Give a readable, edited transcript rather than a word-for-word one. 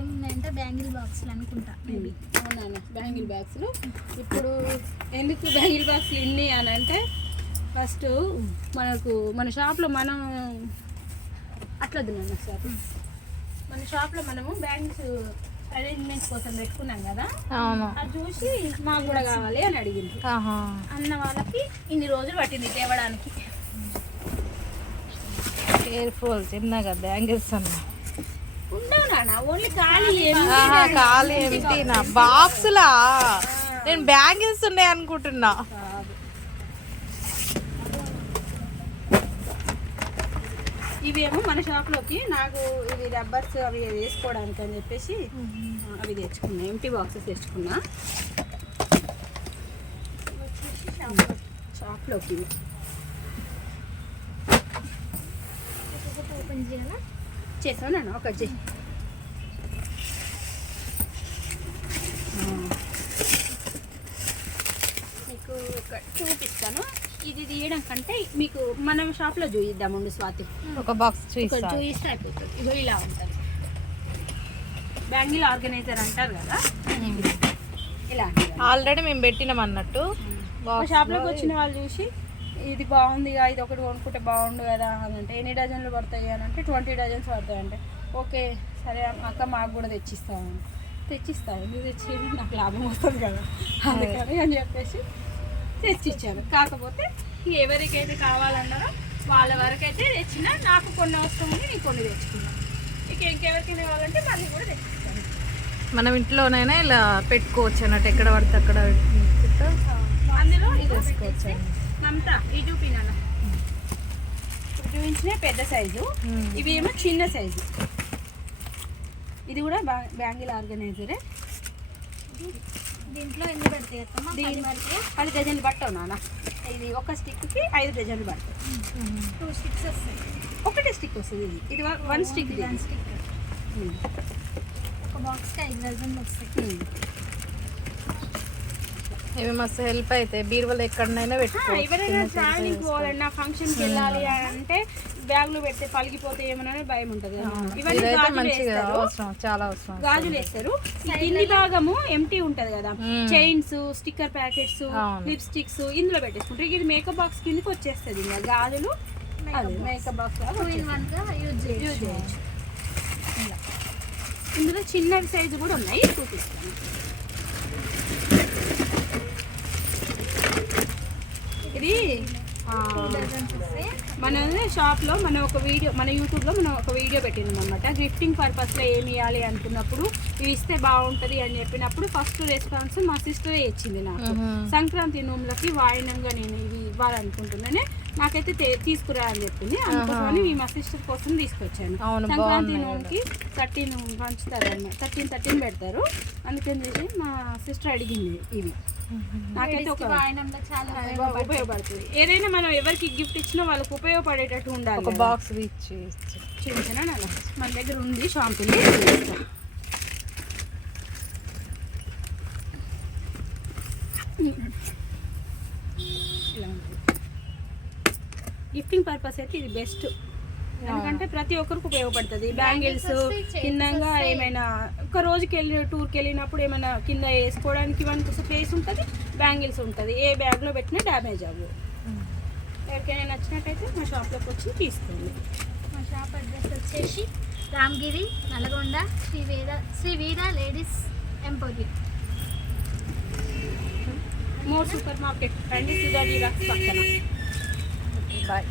ఏమున్నాయంటే bangle బాక్స్లు అనుకుంటా maybe. అవునా, బ్యాంగిల్ బాక్స్లు. ఇప్పుడు ఎందుకు బ్యాంగిల్ బాక్స్లు ఇన్ని అని అంటే, ఫస్ట్ మన షాప్లో మనం అట్లా నాన్న సార్, మన షాప్లో మనము బ్యాంగిల్స్ అరేంజ్మెంట్ కోసం పెట్టుకున్నాం కదా, అది చూసి మాకు కూడా కావాలి అని అడిగింది. అన్న వాళ్ళకి ఇన్ని రోజులు పట్టింది తేవడానికి. కేర్ఫుల్, చిన్నగా బ్యాంగిల్స్ అన్న ఉండవు నాన్న, ఓన్లీ ఖాళీ ఖాళీ ఏమిటి బాక్సులా? నేను బ్యాంగిల్స్ ఉన్నాయి అనుకుంటున్నా. ఇవేమో మన షాప్లోకి నాకు ఇవి రబ్బర్స్ అవి వేసుకోవడానికి అని చెప్పేసి అవి తెచ్చుకున్నా, ఎంటీ బాక్సెస్ తెచ్చుకున్నా షాప్లోకి. ఓపెన్ చేయాలా? చేసాను నాన్న, ఒకటి చేయి. మీకు ఒక చూపిస్తాను. ఇది తీయడం కంటే మీకు మనం షాప్లో చూయిద్దామండి స్వాతి. ఒక బాక్స్ చూయిస్తే అయిపోతుంది. ఇగో ఇలా ఉంటుంది, బ్యాంగిల్ ఆర్గనైజర్ అంటారు కదా, ఇలా ఆల్రెడీ మేము పెట్టినాం అన్నట్టు. షాప్లోకి వచ్చిన వాళ్ళు చూసి ఇది బాగుంది, ఇది ఒకటి కొనుక్కుంటే బాగుండు కదా అని అంటే, ఎన్ని డజన్లు పడతాయి అని అంటే 20 డజన్స్ పడతాయి అంటే, ఓకే సరే అక్క మాకు కూడా తెచ్చిస్తాము నువ్వు తెచ్చి నాకు లాభం వస్తుంది కదా అందుకని అని చెప్పేసి తెచ్చిచ్చాను. కాకపోతే ఎవరికైతే కావాలన్నారో వాళ్ళ వరకైతే తెచ్చిన, నాకు కొన్ని అవసరం ఉంది, నేను కొన్ని తెచ్చుకున్నాను. ఇక ఇంకెవరికైనా కావాలంటే మళ్ళీ కూడా తెచ్చిస్తాను. మనం ఇంట్లోనైనా ఇలా పెట్టుకోవచ్చు అన్నట్టు, ఎక్కడ పడితే అక్కడ అందులో ఇది వేసుకోవచ్చు. మమతా ఈ చూపినాను, చూపించిన పెద్ద సైజు, ఇవి ఏమో చిన్న సైజు. ఇది కూడా బ్యాంగిల్ ఆర్గనైజరే. దీంట్లో ఎన్ని పడతాయి? 10 డజన్లు పట్టవు నాన్న. ఇది ఒక స్టిక్కి 5 డజన్లు పడతాయి. 2 స్టిక్స్ వస్తాయి. ఒకటే స్టిక్ వస్తుంది. ఇది 1 స్టిక్. ఒక బాక్స్కి 5 డజన్లు వస్తాయి. ఇవి మస్తు హెల్ప్ అయితే బీరువాలో ఎక్కడైనా పెట్టుకోవచ్చు. ఎవరైనా ట్రావెలింగ్ పోవాలన్నా, ఫంక్షన్కి వెళ్ళాలి అంటే బ్యాగ్లో పెడితే పలిగిపోతే ఏమన్నా భయం ఉంటుంది. ఇవన్నీ చాలా అవసరం. గాజులు వేస్తారు. కింది భాగము ఎంటీ ఉంటది కదా, చైన్స్, స్టిక్కర్ ప్యాకెట్స్, లిప్స్టిక్స్ ఇందులో పెట్టేసుకుంటారు. ఇది మేకప్ బాక్స్ కిందకి వచ్చేస్తుంది. ఇంకా గాజులు మేకప్ బాక్స్ యూజ్ చేయొచ్చు. ఇందులో చిన్న సైజు కూడా ఉన్నాయి, చూపిస్తాను. ఇది మన షాప్లో మన యూట్యూబ్లో మనం ఒక వీడియో పెట్టినాం అనమాట. గిఫ్టింగ్ పర్పస్లో ఏమి ఇవ్వాలి అనుకున్నప్పుడు ఇవి ఇస్తే బాగుంటుంది అని చెప్పినప్పుడు ఫస్ట్ రెస్పాన్స్ మా సిస్టరే ఇచ్చింది నాకు. సంక్రాంతి నోములకి వాయినంగా నేను ఇవి ఇవ్వాలనుకుంటున్నానే, నాకైతే తీసుకురా అని చెప్పింది. అందుకోసమని మా సిస్టర్ కోసం తీసుకొచ్చాను. సంక్రాంతి నోముకి 13 పంచుతారు అన్నమాట, 13 పెడతారు. అందుకని చెప్పి మా సిస్టర్ అడిగింది ఇవి. నాకైతే ఒక ఉపయోగపడుతుంది. ఏదైనా మనం ఎవరికి గిఫ్ట్ ఇచ్చినా వాళ్ళకి ఉపయోగపడేటట్టు ఉండాలి. ఒక బాక్స్ చూపించాను అలా మన దగ్గర ఉంది షాంపులు. గిఫ్టింగ్ పర్పస్ అయితే ఇది బెస్ట్. ఎందుకంటే ప్రతి ఒక్కరికి ఉపయోగపడుతుంది. బ్యాంగిల్స్ కిందంగా ఏమైనా ఒక రోజుకి టూర్కి వెళ్ళినప్పుడు ఏమైనా కింద వేసుకోవడానికి మనకు ప్లేస్ ఉంటుంది, బ్యాంగిల్స్ ఉంటుంది. ఏ బ్యాగ్లో పెట్టినా డ్యామేజ్ అవ్వదు. ఎవరికైనా నచ్చినట్టయితే మా షాప్లోకి వచ్చి తీసుకోండి. మా షాప్ అడ్రస్ వచ్చేసి Ramagiri, Nalgonda, Sriveera ladies emporium, more super market అండి, సుధా జీరాక్స్ పక్కన. బాయ్.